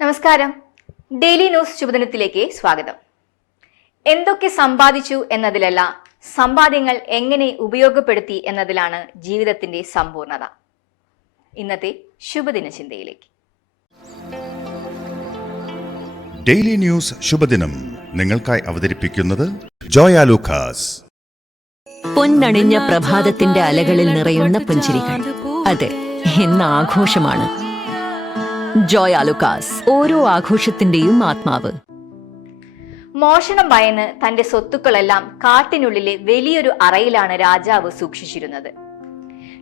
നമസ്കാരം. Daily news ശുഭദിനത്തിലേക്ക് സ്വാഗതം. എന്തൊക്കെ സമ്പാദിച്ചു എന്നതിലല്ല, സമ്പാദ്യങ്ങൾ എങ്ങനെ ഉപയോഗപ്പെടുത്തി എന്നതിലാണ് ജീവിതത്തിന്റെ സമ്പൂർണത. ഇന്നത്തെ ശുഭദിന ചിന്തയിലേക്ക്. ഡെയിലി ന്യൂസ് ശുഭദിനം നിങ്ങൾക്കായി അവതരിപ്പിക്കുന്നത് ജോയ ലൂക്കാസ്. പൊന്നണിഞ്ഞ പ്രഭാതത്തിന്റെ അലകളിൽ നിറയുന്ന പുഞ്ചിരികൾ, അതെ, ഇന്ന് ആഘോഷമാണ്. ജോയ ലൂക്കാസ്, ഓരോ ആഘോഷത്തിന്റെയും ആത്മാവ്. മോഷണം ഭയന്ന് തന്റെ സ്വത്തുക്കളെല്ലാം കാട്ടിനുള്ളിലെ വലിയൊരു അറയിലാണ് രാജാവ് സൂക്ഷിച്ചിരുന്നത്.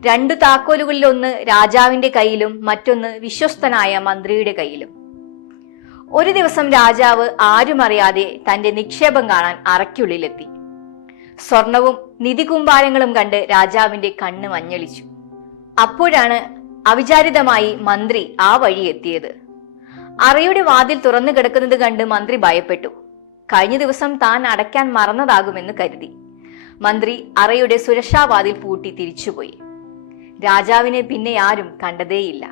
2 താക്കോലുകളിൽ ഒന്ന് രാജാവിന്റെ കയ്യിലും മറ്റൊന്ന് വിശ്വസ്തനായ മന്ത്രിയുടെ കയ്യിലും. ഒരു ദിവസം രാജാവ് ആരുമറിയാതെ തന്റെ നിക്ഷേപം കാണാൻ അറയ്ക്കുള്ളിലെത്തി. സ്വർണവും നിധികുമ്പാരങ്ങളും കണ്ട് രാജാവിന്റെ കണ്ണ് മഞ്ഞളിച്ചു. അപ്പോഴാണ് അവിചാരിതമായി മന്ത്രി ആ വഴി എത്തിയത്. അറയുടെ വാതിൽ തുറന്നു കിടക്കുന്നത് കണ്ട് മന്ത്രി ഭയപ്പെട്ടു. കഴിഞ്ഞ ദിവസം താൻ അടയ്ക്കാൻ മറന്നതാകുമെന്ന് കരുതി മന്ത്രി അറയുടെ സുരക്ഷാവാതിൽ പൂട്ടി തിരിച്ചുപോയി. രാജാവിനെ പിന്നെ ആരും കണ്ടതേയില്ല.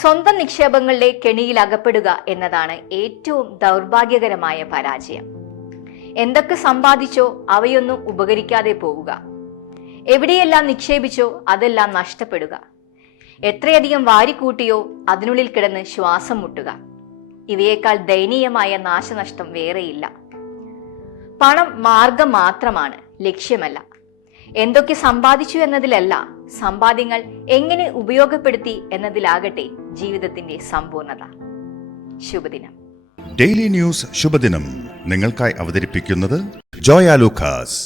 സ്വന്തം നിക്ഷേപങ്ങളുടെ കെണിയിൽ അകപ്പെടുക എന്നതാണ് ഏറ്റവും ദൗർഭാഗ്യകരമായ പരാജയം. എന്തൊക്കെ സമ്പാദിച്ചോ അവയൊന്നും ഉപകരിക്കാതെ പോവുക. എവിടെയെല്ലാം നിക്ഷേപിച്ചോ അതെല്ലാം നഷ്ടപ്പെടുക. എത്രയധികം വാരിക്കൂട്ടിയോ അതിനുള്ളിൽ കിടന്ന് ശ്വാസം മുട്ടുക. ഇവയേക്കാൾ ദയനീയമായ നാശനഷ്ടം വേറെയില്ല. പണം മാർഗം മാത്രമാണ്, ലക്ഷ്യമല്ല. എന്തൊക്കെ സമ്പാദിച്ചു എന്നതിലല്ല, സമ്പാദ്യങ്ങൾ എങ്ങനെ ഉപയോഗപ്പെടുത്തി എന്നതിലാകട്ടെ ജീവിതത്തിന്റെ സമ്പൂർണത. ശുഭദിനം. ഡെയിലി ന്യൂസ് ശുഭദിനം നിങ്ങൾക്കായി അവതരിപ്പിക്കുന്നത് ജോയ ലൂക്കാസ്.